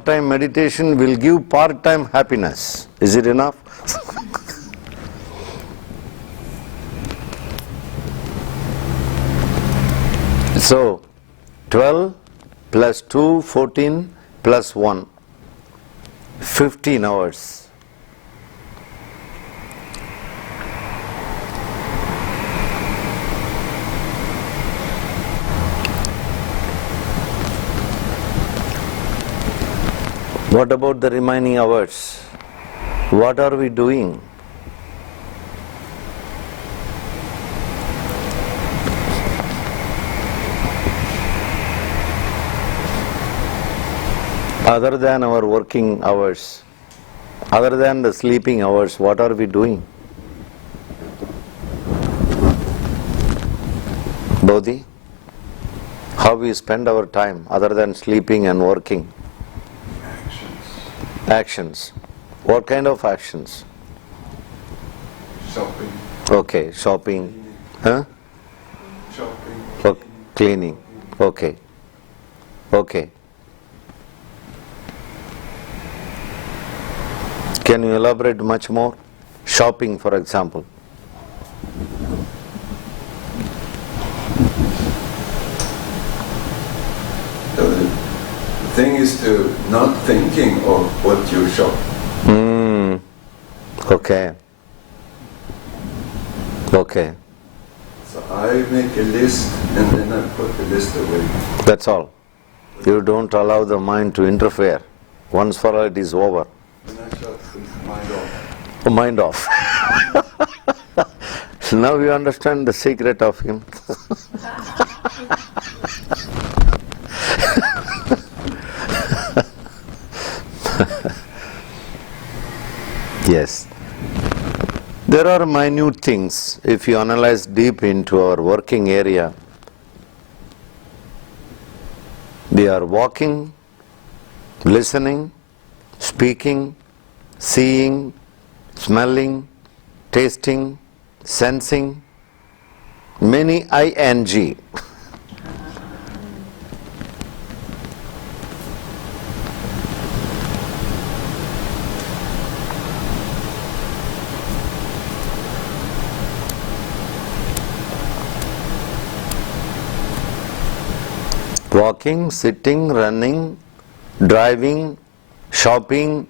part-time meditation will give part-time happiness. Is it enough? So, 12 plus 2, 14 plus 1, 15 hours. What about the remaining hours? What are we doing? Other than our working hours, other than the sleeping hours, what are we doing? Bodhi, how we spend our time other than sleeping and working? Actions. What kind of actions? Shopping. Okay, shopping. Huh? Shopping. Okay. Cleaning. Okay. Okay. Can you elaborate much more? Shopping, for example. The thing is to not thinking of what you shop. Okay. Okay. So I make a list and then I put the list away. That's all. You don't allow the mind to interfere. Once for all it is over. Then I shut the mind off. Mind off. Now you understand the secret of him. Yes. There are minute things. If you analyze deep into our working area, we are walking, listening, speaking, seeing, smelling, tasting, sensing, many ing. Walking, sitting, running, driving, shopping,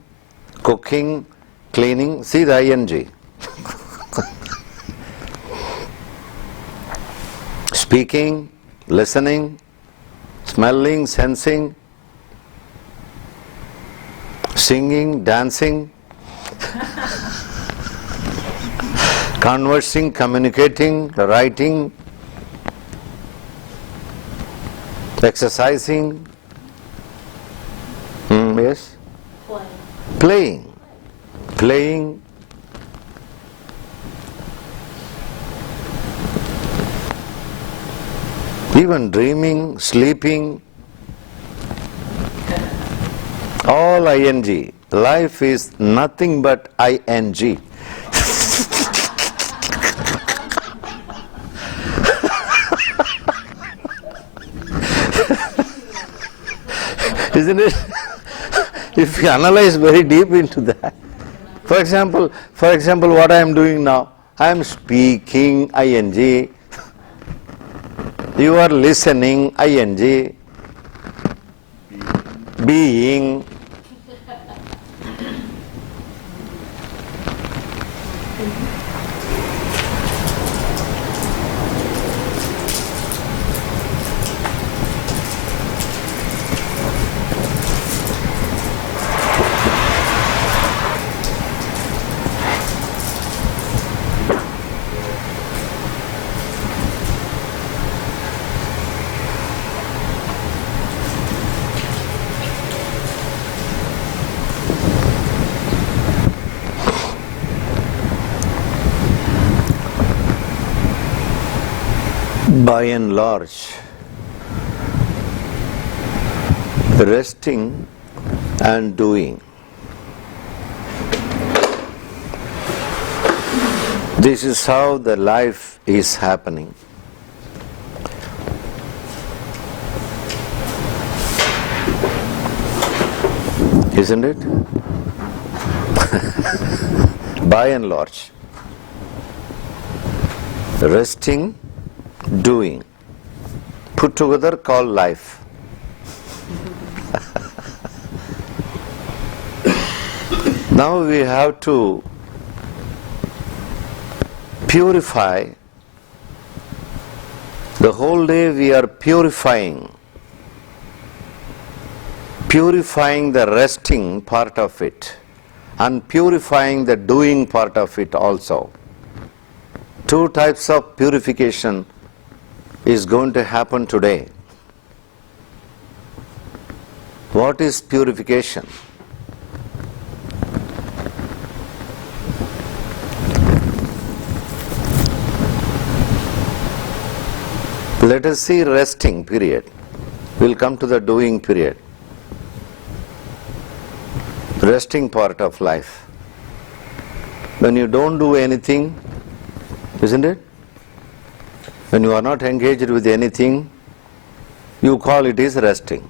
cooking, cleaning. See the ing. Speaking, listening, smelling, sensing, singing, dancing, conversing, communicating, writing, exercising, yes? Playing, even dreaming, sleeping, all ing. Life is nothing but ing. Isn't it? If you analyze very deep into that. For example, what I am doing now, I am speaking ing. You are listening ing. Being. By and large, resting and doing. This is how the life is happening. Isn't it? By and large. Resting, doing, put together called life. Now we have to purify. The whole day we are purifying the resting part of it and purifying the doing part of it also. Two types of purification is going to happen today. What is purification? Let us see resting period. We'll come to the doing period. Resting part of life. When you don't do anything, isn't it? When you are not engaged with anything, you call it is resting.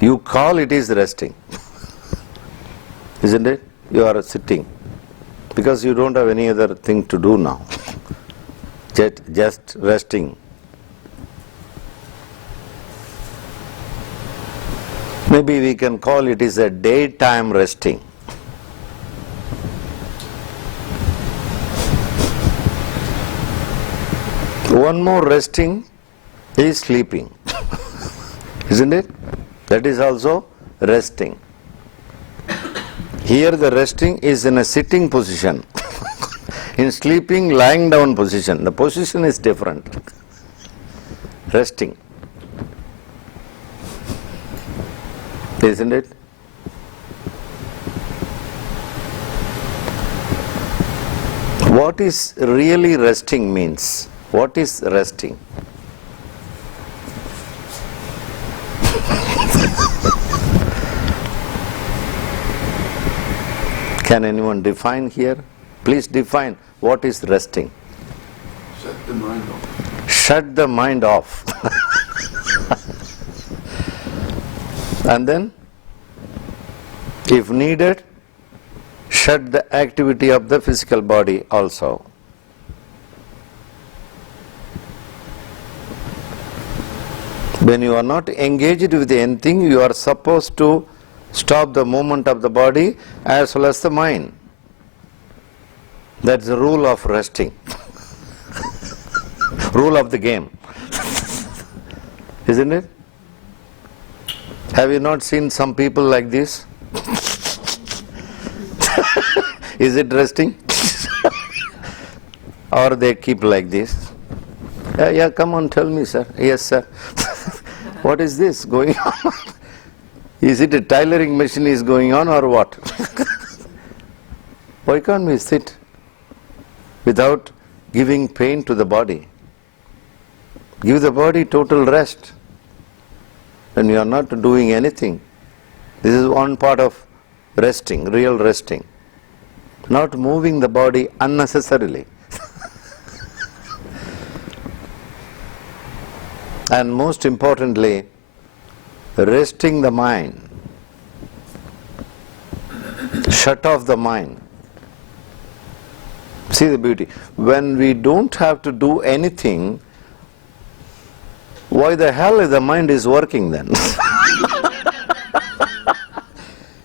You call it is resting. Isn't it? You are sitting. Because you don't have any other thing to do now. Just resting. Maybe we can call it is a daytime resting. One more resting is sleeping. Isn't it? That is also resting. Here the resting is in a sitting position. In sleeping, lying down position. The position is different. Resting. Isn't it? What is really resting means? What is resting? Can anyone define here? Please define what is resting. Shut the mind off. Shut the mind off. And then, if needed, shut the activity of the physical body also. When you are not engaged with anything, you are supposed to stop the movement of the body as well as the mind. That's the rule of resting. Rule of the game. Isn't it? Have you not seen some people like this? Is it resting? Or they keep like this? Yeah, come on, tell me, sir. Yes, sir. What is this going on? Is it a tailoring machine is going on or what? Why can't we sit without giving pain to the body? Give the body total rest. When you are not doing anything, this is one part of resting, real resting. Not moving the body unnecessarily. And most importantly, resting the mind. Shut off the mind. See the beauty. When we don't have to do anything, why the hell is the mind is working then?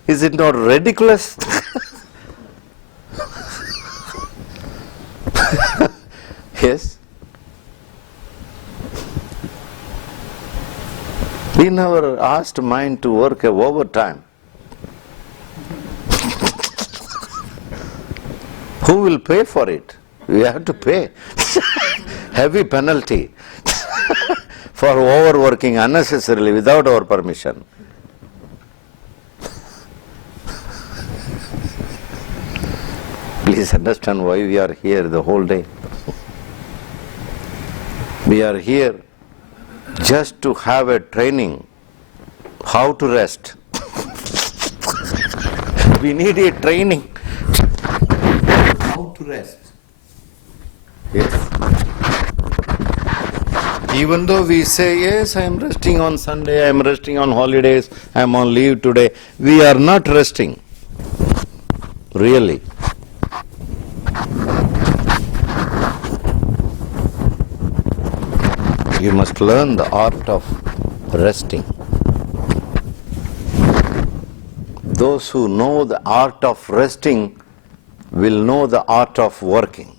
Is it not ridiculous? Yes. We never asked mind to work overtime. Who will pay for it? We have to pay. Heavy penalty for overworking unnecessarily without our permission. Please understand why we are here the whole day. We are here just to have a training how to rest. We need a training how to rest. Yes. Even though we say, yes, I am resting on Sunday, I am resting on holidays, I am on leave today, we are not resting. Really. You must learn the art of resting. Those who know the art of resting will know the art of working.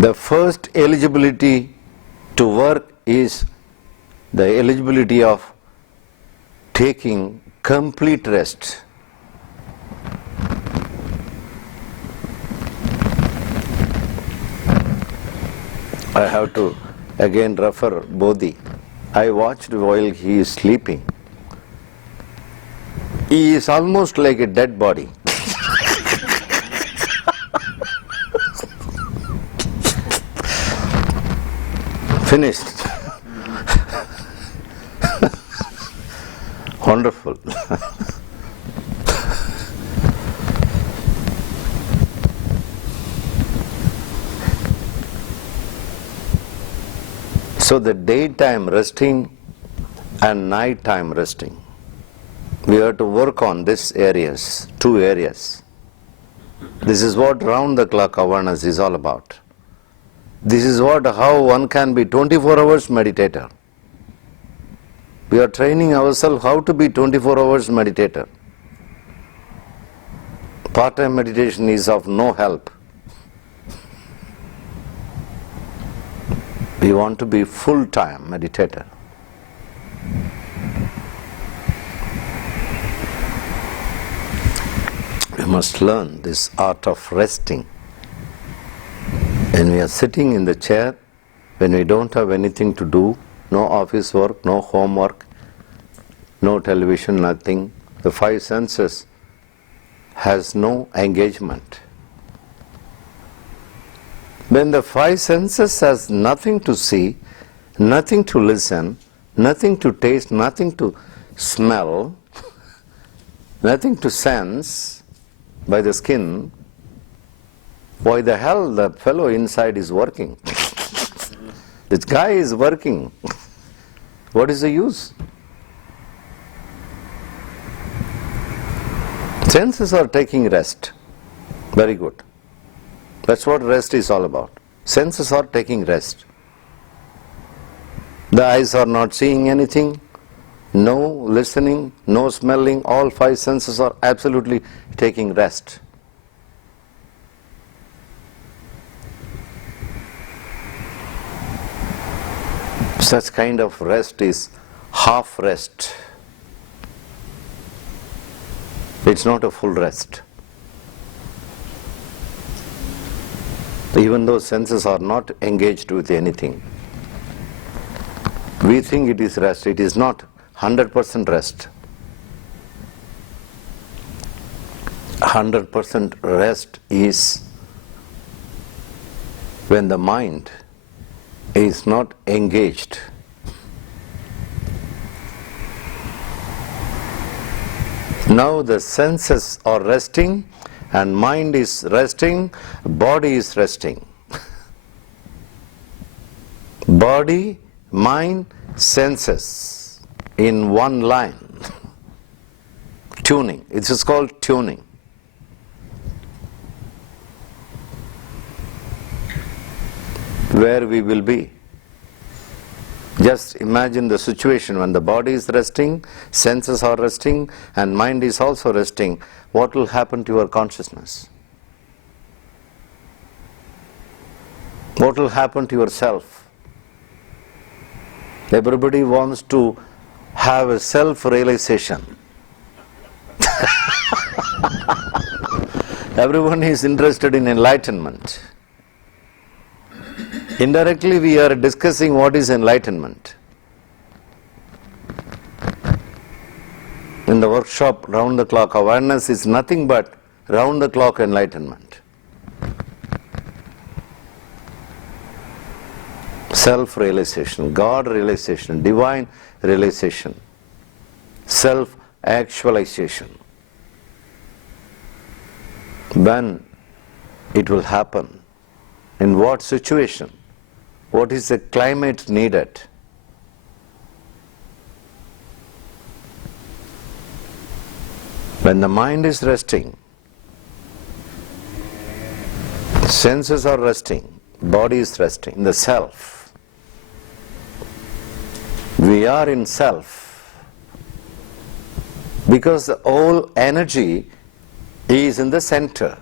The first eligibility to work is the eligibility of taking complete rest. I have to again refer Bodhi. I watched while he is sleeping. He is almost like a dead body. Finished. Wonderful. So the daytime resting and nighttime resting, we have to work on these areas, 2 areas. This is what round-the-clock awareness is all about. This is how one can be 24 hours meditator. We are training ourselves how to be 24 hours meditator. Part-time meditation is of no help. We want to be full-time meditator. We must learn this art of resting. When we are sitting in the chair, when we don't have anything to do, no office work, no homework, no television, nothing, the 5 senses has no engagement. When the 5 senses has nothing to see, nothing to listen, nothing to taste, nothing to smell, nothing to sense by the skin, why the hell the fellow inside is working? This guy is working. What is the use? Senses are taking rest. Very good. That's what rest is all about. Senses are taking rest. The eyes are not seeing anything, no listening, no smelling, all 5 senses are absolutely taking rest. Such kind of rest is half rest. It's not a full rest. Even though senses are not engaged with anything, we think it is rest. It is not 100% rest. 100% rest is when the mind is not engaged. Now the senses are resting and mind is resting, body is resting. Body, mind, senses in one line. Tuning. It is called tuning. Where we will be. Just imagine the situation when the body is resting, senses are resting, and mind is also resting. What will happen to your consciousness? What will happen to yourself? Everybody wants to have a self-realization. Everyone is interested in enlightenment. Indirectly, we are discussing what is enlightenment. In the workshop, round-the-clock awareness is nothing but round-the-clock enlightenment. Self-realization, God-realization, divine realization, self-actualization. When it will happen? In what situation? What is the climate needed? When the mind is resting, senses are resting, body is resting, the self. We are in self because the whole energy is in the center.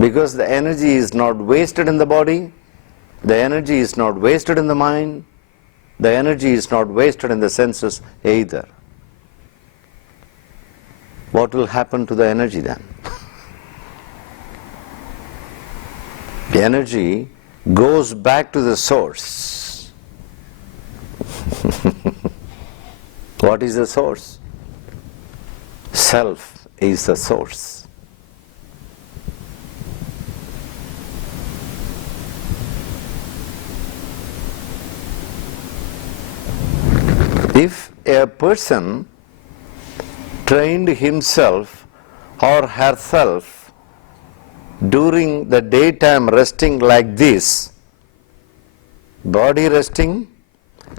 Because the energy is not wasted in the body, the energy is not wasted in the mind, the energy is not wasted in the senses either. What will happen to the energy then? The energy goes back to the source. What is the source? Self is the source. If a person trained himself or herself during the daytime resting like this, body resting,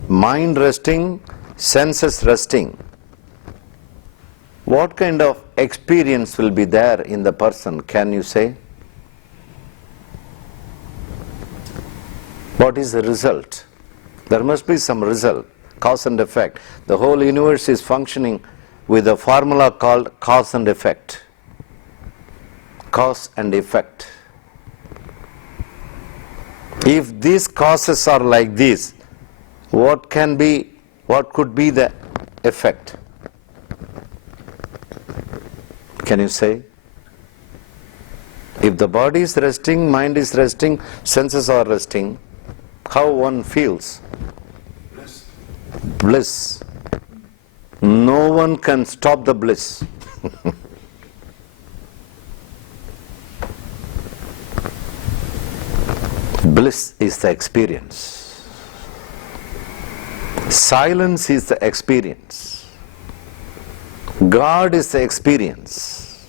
mind resting, senses resting, what kind of experience will be there in the person, can you say? What is the result? There must be some result, cause and effect. The whole universe is functioning with a formula called cause and effect. Cause and effect. If these causes are like this, what could be the effect? Can you say? If the body is resting, mind is resting, senses are resting, how one feels? Bliss. No one can stop the bliss. Bliss is the experience. Silence is the experience. God is the experience.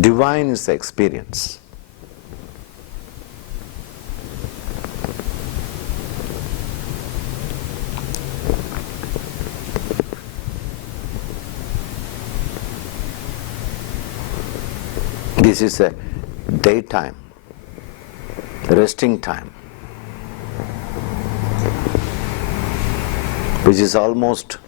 Divine is the experience. This is a daytime, resting time, which is almost,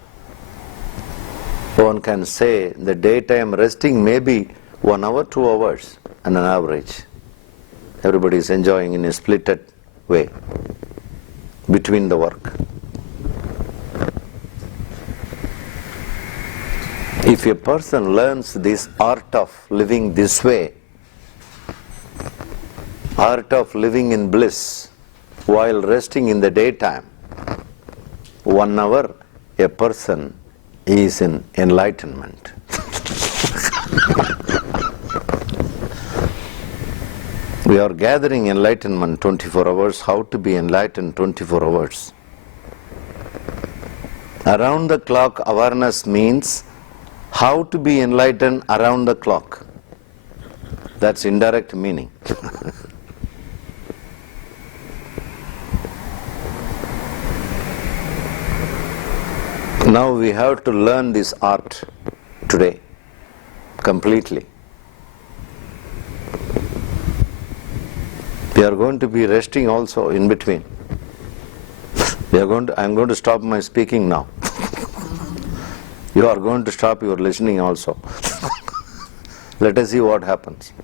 one can say, the daytime resting may be 1 hour, 2 hours on an average. Everybody is enjoying in a splitted way between the work. If a person learns this art of living this way, art of living in bliss while resting in the daytime, 1 hour a person is in enlightenment. We are gathering enlightenment 24 hours, how to be enlightened 24 hours. Around the clock awareness means how to be enlightened around the clock. That's indirect meaning. Now we have to learn this art today, completely. We are going to be resting also in between. I'm going to stop my speaking now. You are going to stop your listening also. Let us see what happens,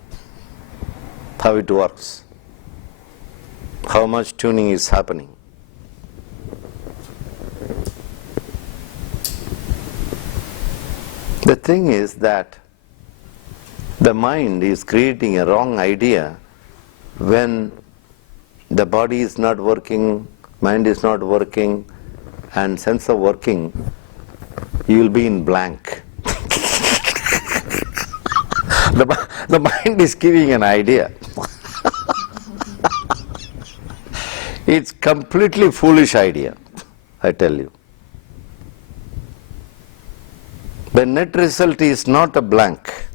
how it works, how much tuning is happening. The thing is that the mind is creating a wrong idea when the body is not working, mind is not working, and sense of working, you will be in blank. The mind is giving an idea. It's completely foolish idea, I tell you. The net result is not a blank.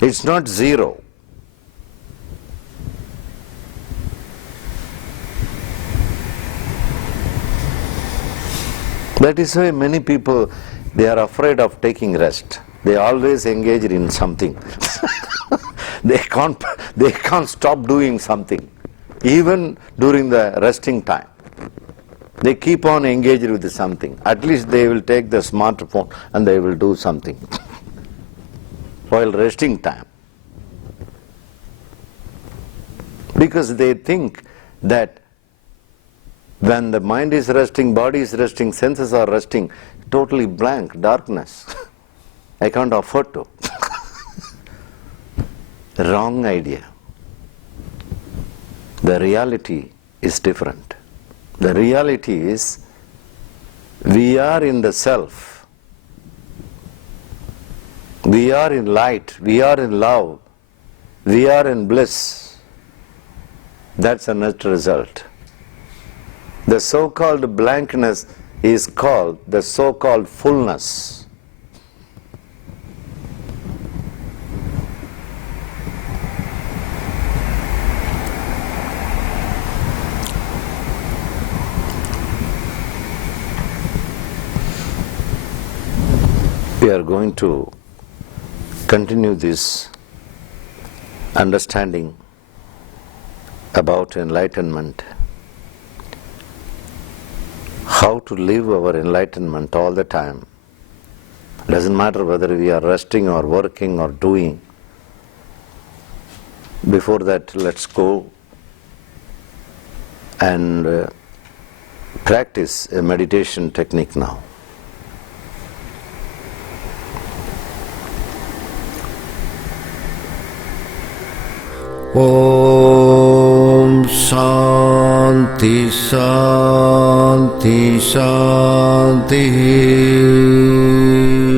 It's not zero. That is why many people, they are afraid of taking rest. They always engage in something. They can't stop doing something, even during the resting time. They keep on engaged with something. At least they will take the smartphone and they will do something while resting time. Because they think that when the mind is resting, body is resting, senses are resting, totally blank, darkness. I can't afford to. Wrong idea. The reality is different. The reality is we are in the self. We are in light. We are in love. We are in bliss. That's a net result. The so-called blankness is called the so-called fullness. We are going to continue this understanding about enlightenment, how to live our enlightenment all the time. Doesn't matter whether we are resting or working or doing. Before that, let's go and practice a meditation technique now. Om Shanti Shanti Shanti